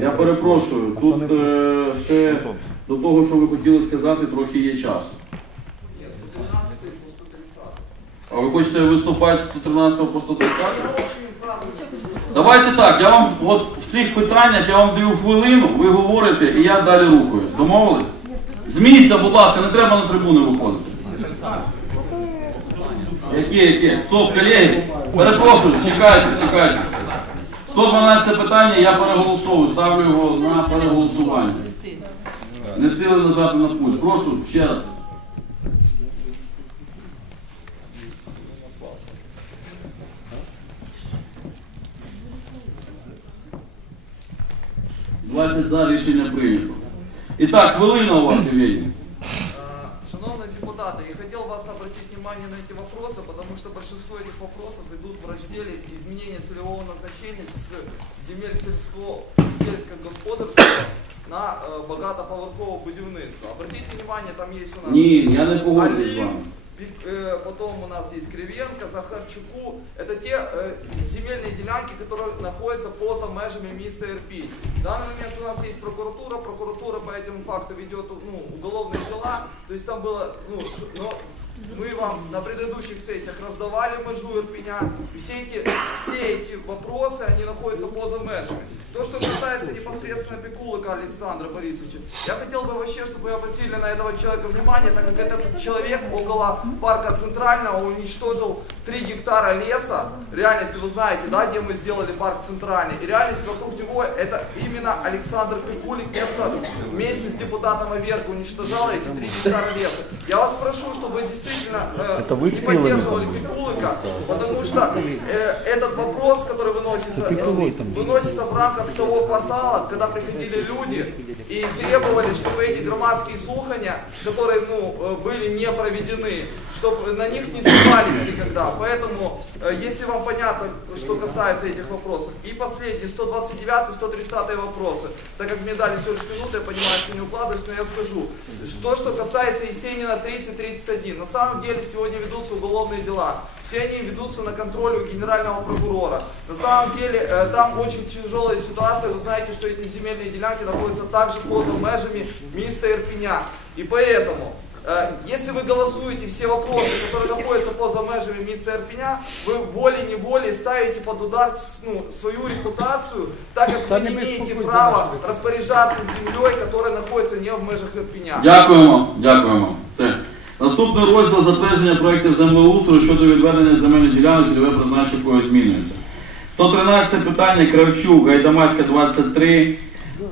Я перепрошую, тут е, ще до того, що ви хотіли сказати, трохи є часу. А ви хочете виступати з 113 по 130? Давайте так, я вам от в цих питаннях я вам даю хвилину, ви говорите, і я далі рухаюсь. Домовились? З місця, будь ласка, не треба на трибуни виходити. Яке, яке? Стоп, колеги, перепрошую, чекайте, чекайте. 112 питання я переголосовую, ставлю його на переголосування. Не встигли нажати на пульт. Прошу ще раз. Двадцять за рішення прийнято. І так, хвилина у вас, Євгеній. Депутаты, я хотел вас обратить внимание на эти вопросы, потому что большинство этих вопросов идут в разделе изменения целевого назначения с земель сельского, сельского господарства на э, богатоповерховое будівництво. Обратите внимание, там есть у нас Ні, я не погоджуюсь з вами. Э, потом у нас есть Кривенко, Захарчуку. Это те э, земельные делянки, которые находятся поза межами места Ирпінь. В данный момент у нас есть прокуратура, прокуратура по этим фактам ведет ну, уголовные дела. То есть там было, ну, но мы вам на предыдущих сессиях раздавали межу Ирпеня. И все эти, все эти вопросы, они находятся поза межами. То, что касается непосредственно Пикулыка Александра Борисовича, я хотел бы вообще, чтобы вы обратили на этого человека внимание, так как этот человек около парка Центрального уничтожил 3 гектара леса. В реальности вы знаете, да, где мы сделали парк Центральный. И реальность вокруг него это именно Александр Пикулик место вместе с депутатом Аверка уничтожал эти 3 гектара леса. Я вас прошу, чтобы вы действительно э, Это вы не поддерживали там? Пикулыка, потому что э, этот вопрос, который выносится, там выносится в рамках того квартала, когда приходили люди и требовали, чтобы эти громадские слухания, которые ну, э, были не проведены, чтобы на них не снимались никогда. Поэтому, э, если вам понятно, что касается этих вопросов. И последний, 129 130 вопросы. Так как мне дали всего лишь минуту, я понимаю, что не укладываюсь, но я скажу. То, что касается Есенина 30-31. На самом деле сегодня ведутся уголовные дела. Все они ведутся на контроль у генерального прокурора. На самом деле э, там очень тяжелая ситуация. Вы знаете, что эти земельные делянки находятся также поза межами места Ирпеня. И поэтому, если вы голосуете все вопросы, которые находятся поза межами места Ирпеня, вы волей-неволей ставите под удар с- ну, свою репутацию, так как вы не имеете права распоряжаться землей, которая находится не в межах Ирпеня. Дякуємо, дякуємо. Це. Наступний розділ затвердження проєктів землеустрою щодо відведення земельних ділянок, цільове призначення якої змінюється. 113 питання, Кравчук, Гайдамацька 23,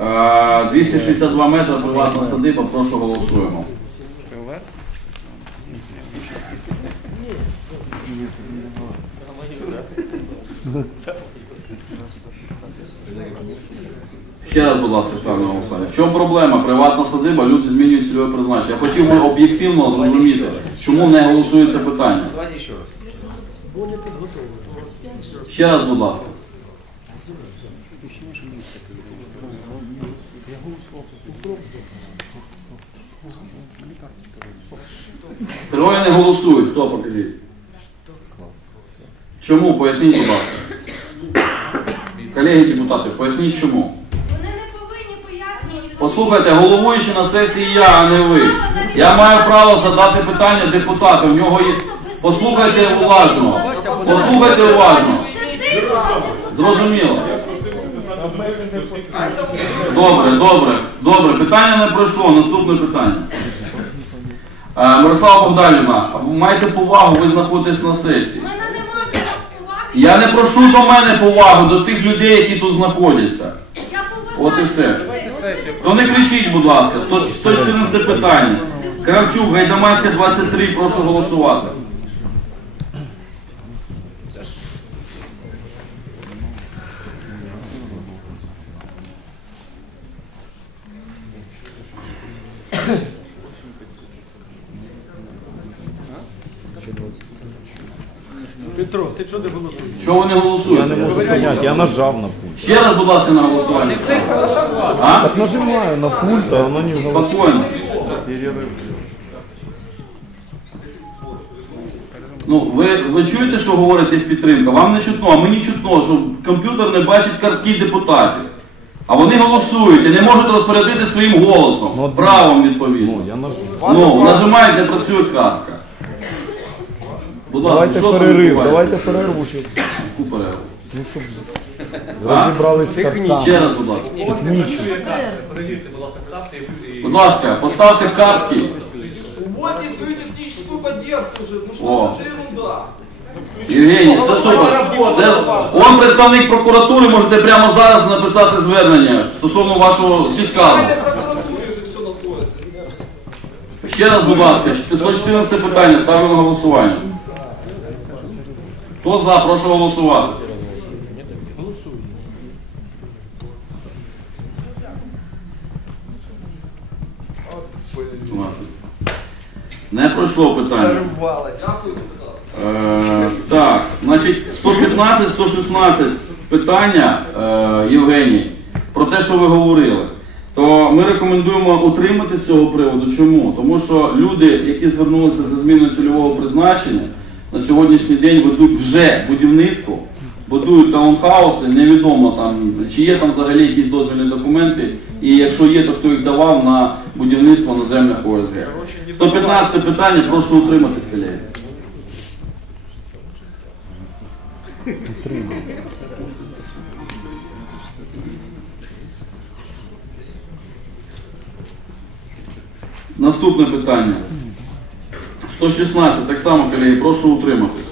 е, 262 метри, приватна садиба, прошу голосуємо. Ще раз, будь ласка, ставлю голосування. В чому проблема? Приватна садиба, люди змінюють цільове призначення. Я хотів би об'єктивно зрозуміти, чому не голосується питання. Давайте еще раз. Ще раз, будь ласка. Троє не голосують. Хто покажіть? Чому? Поясніть, будь ласка. Колеги депутати, поясніть чому. Вони не повинні пояснювати. Послухайте, головуючий на сесії я, а не ви. Я маю право задати питання депутату. В нього є. Послухайте уважно. Послухайте уважно. Зрозуміло. Добре, добре, добре. Питання не пройшло. Наступне питання. Е, Мирослава Богданівна, майте повагу, ви знаходитесь на сесії. У мене немає до вас поваги. Я не прошу до мене повагу, до тих людей, які тут знаходяться. От і все. То не кричіть, будь ласка. 100 114 питання. Кравчук, Гайдамацька 23, прошу голосувати. Петро, ти чого не голосуєш? Чого ви не Я не можу поняти, я нажав на пульт. Ще раз, будь ласка, на голосування. А? Так нажимаю на пульт, а воно не голосує. Спокійно. Ну, ви, ви чуєте, що говорить підтримка? Вам не чутно, а мені чутно, що комп'ютер не бачить картки депутатів. А вони голосують і не можуть розпорядити своїм голосом. Ну, Правом відповідно. Ну, я нажав. Ну, нажимають, працює картка. Будь ласка, Давайте що там перерив, відбувається? давайте перерву, щоб, Яку перерву? ну, щоб розібрались з картами. Ще раз, будь ласка. Перевірте, будь ласка, ставте і... Будь ласка, поставте картки. Увольте свою техническую поддержку уже, ну что О. это за ерунда? Євгеній, це супер. Це, он представник прокуратури, можете прямо зараз написати звернення стосовно вашого В прокуратуре уже все находится. Ще раз, будь ласка, 114 питання, ставлю на голосування. Хто за, прошу голосувати. Голосуй. Не пройшло питання. Е, так, значить, 115-116 питання, е, Євгеній, про те, що ви говорили. То ми рекомендуємо утримати з цього приводу. Чому? Тому що люди, які звернулися за зміною цільового призначення, на сьогоднішній день ведуть вже будівництво, будують таунхауси, невідомо там, чи є там взагалі якісь дозвільні документи, і якщо є, то хто їх давав на будівництво наземних ОСГ. 115 питання, прошу утриматись, колеги. Наступне питання. 116. Так само, колеги, прошу утриматись.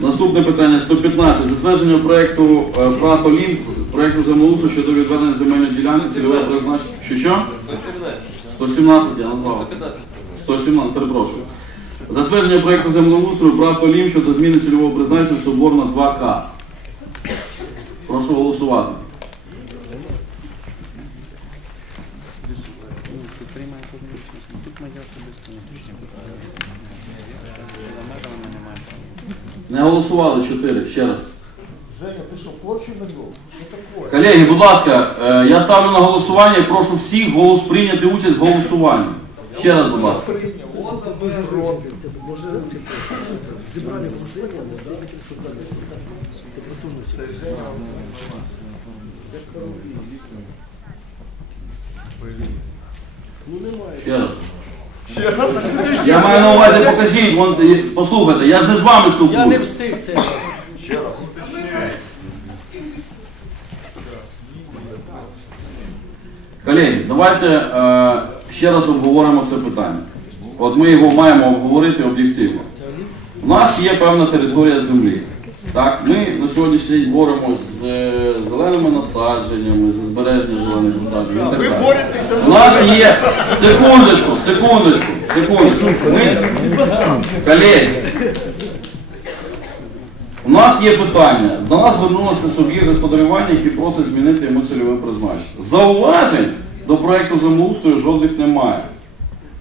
Наступне питання 115. Затвердження проєкту е, ПРАТ Олімп, проєкту землеустрою щодо відведення земельної ділянки, цільове призначення. Що що? 117 я назвав. 117, перепрошую. Затвердження проєкту землеустрою ПРАТ Олімп щодо зміни цільового призначення Соборна 2К. Прошу голосувати. Не голосували 4, ще раз. Колеги, будь ласка, е, я ставлю на голосування прошу всіх голос прийняти участь в голосуванні. Ще раз, будь ласка. Вот за межами. Ще раз. Я маю на увазі, покажіть, вон, послухайте, я ж не з вами Я не спілкуюся. встиг це. Колеги, давайте е, ще раз обговоримо це питання. От ми його маємо обговорити об'єктивно. У нас є певна територія землі. Так, ми на сьогоднішній день боремося з е, зеленими насадженнями, за збереження зелених насаджень. так далі. У нас є секундочку, секундочку, секундочку. Ми... Колеги, у нас є питання. До нас звернулося суб'єкт господарювання, який просить змінити йому цільове призначення. Зауважень до проєкту землеустрою жодних немає.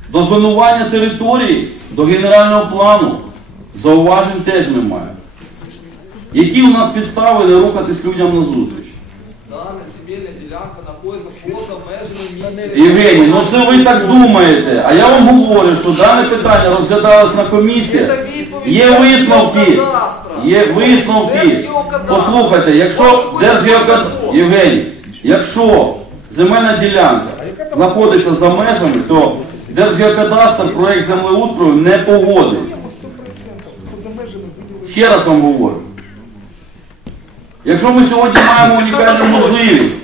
До зонування території, до генерального плану зауважень теж немає. Які у нас підстави не рухатись людям на зустріч? Дана земельная делянка находится поза межами міста. Євгеній, ну це ви так думаєте. А я вам говорю, що дане питання розглядалось на комісіях. Є висновки. Є висновки. Послухайте, якщо Держгеокадастр... Євгеній, якщо земельна ділянка знаходиться за межами, то Держгеокадастр проєкт землеустрою не погодить. Ще раз вам говорю. Якщо ми сьогодні маємо унікальну можливість,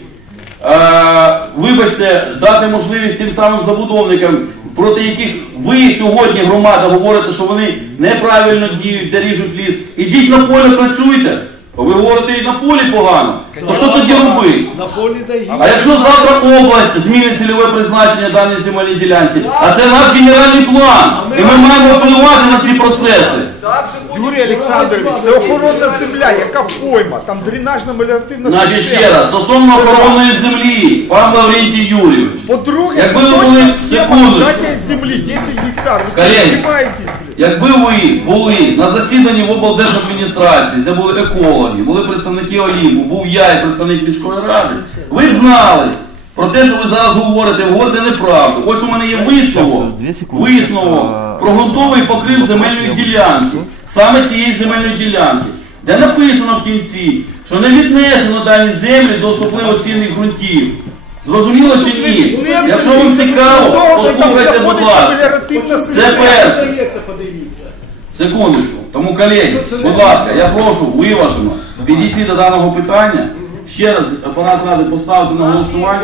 е, вибачте, дати можливість тим самим забудовникам, проти яких ви сьогодні, громада, говорите, що вони неправильно діють, де ріжуть ліс, ідіть на поле, працюйте. Ви говорите і на полі погано. То що тоді робити? На полі дай А якщо завтра область змінить цільове призначення даної земельній ділянці, а це наш генеральний план, і ми маємо впливати на ці процеси. Юрій Олександрович, це охоронна земля, яка пойма, там дренажна меліоративна Значить, ще раз, стосовно охоронної землі, пан Лаврентій Юрійович. По-друге, це точна схема вжаття землі, 10 гектар. Ви що, знімаєтесь, блін? Якби ви були на засіданні в облдержадміністрації, де були екологи, були представники Олімпу, був я і представник міської ради, ви б знали про те, що ви зараз говорите, ви говорите неправду. Ось у мене є висновок, висновок про ґрунтовий покрив земельної ділянки, саме цієї земельної ділянки, де написано в кінці, що не віднесено дані землі до особливо цінних ґрунтів. Зрозуміло чи ні? Якщо вам цікаво, Того, що там послухайте, будь знаходиться ласка. меліоративна Це система. перше. Секундочку. Тому, колеги, будь ласка, я прошу виважено підійти до даного питання. Ще раз апарат ради поставити на голосування.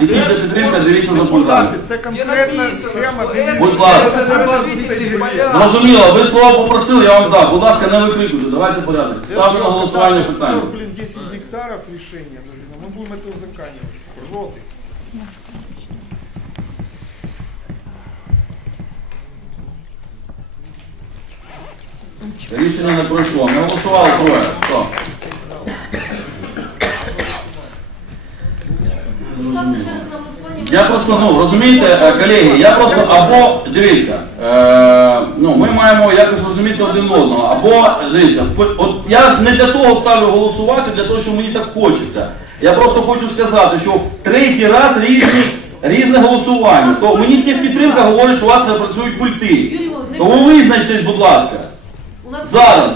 Технічна підтримка, дивіться за пультами. Це Где конкретна написано, схема. что это Будь ласка. это разрешительные поля. Зрозуміло, ви слово попросили, я вам дав. Будь ласка, не викрикуйте, давайте порядок. Ставлю на голосування питання. Блин, 10 гектаров решения нужно. Мы будем это Пожалуйста. Рішення не пройшло. Не голосували троє. Хто? Ставте ще раз на голосування. Я просто, ну розумієте, е, колеги, я просто або дивіться, е, ну ми маємо якось розуміти один одного. Або дивіться, от я ж не для того ставлю голосувати, для того, що мені так хочеться. Я просто хочу сказати, що третій раз різні. Різне голосування. То мені підтримка говорить, що у вас не працюють пульти. Тому визначтесь, будь ласка. Зараз.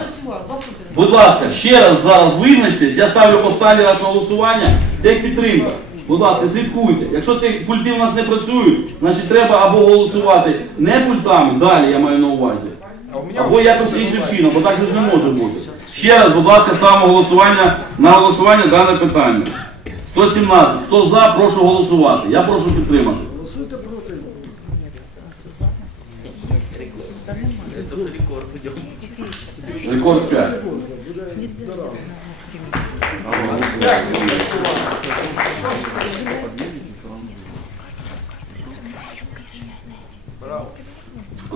Будь ласка, ще раз зараз визначтесь, я ставлю останній раз на голосування, як підтримка. Будь ласка, слідкуйте. Якщо ті пульти у нас не працюють, значить треба або голосувати не пультами, далі я маю на увазі, або якось іншим чином, бо так же не може бути. Ще раз, будь ласка, ставимо голосування на голосування дане питання. 117. Хто за, прошу голосувати. Я прошу підтримати. Голосуйте проти. Рекорд 5.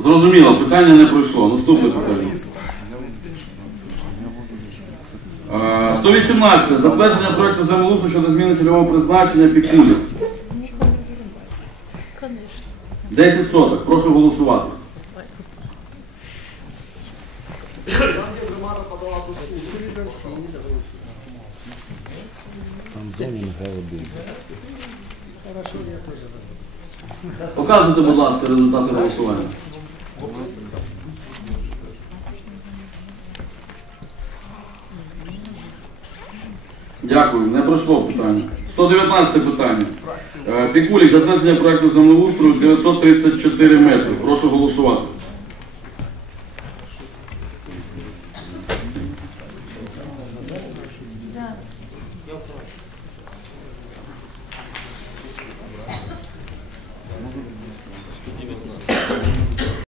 Зрозуміло, питання не пройшло. Наступне питання. Е, 118. Затвердження проекту землеустрою щодо зміни цільового призначення пікулів. 10 соток. Прошу голосувати. Показуйте, будь ласка, результати голосування. Дякую, не пройшло питання. 119 питання. Е, Пікулік, затвердження проєкту землеустрою 934 метри. Прошу голосувати.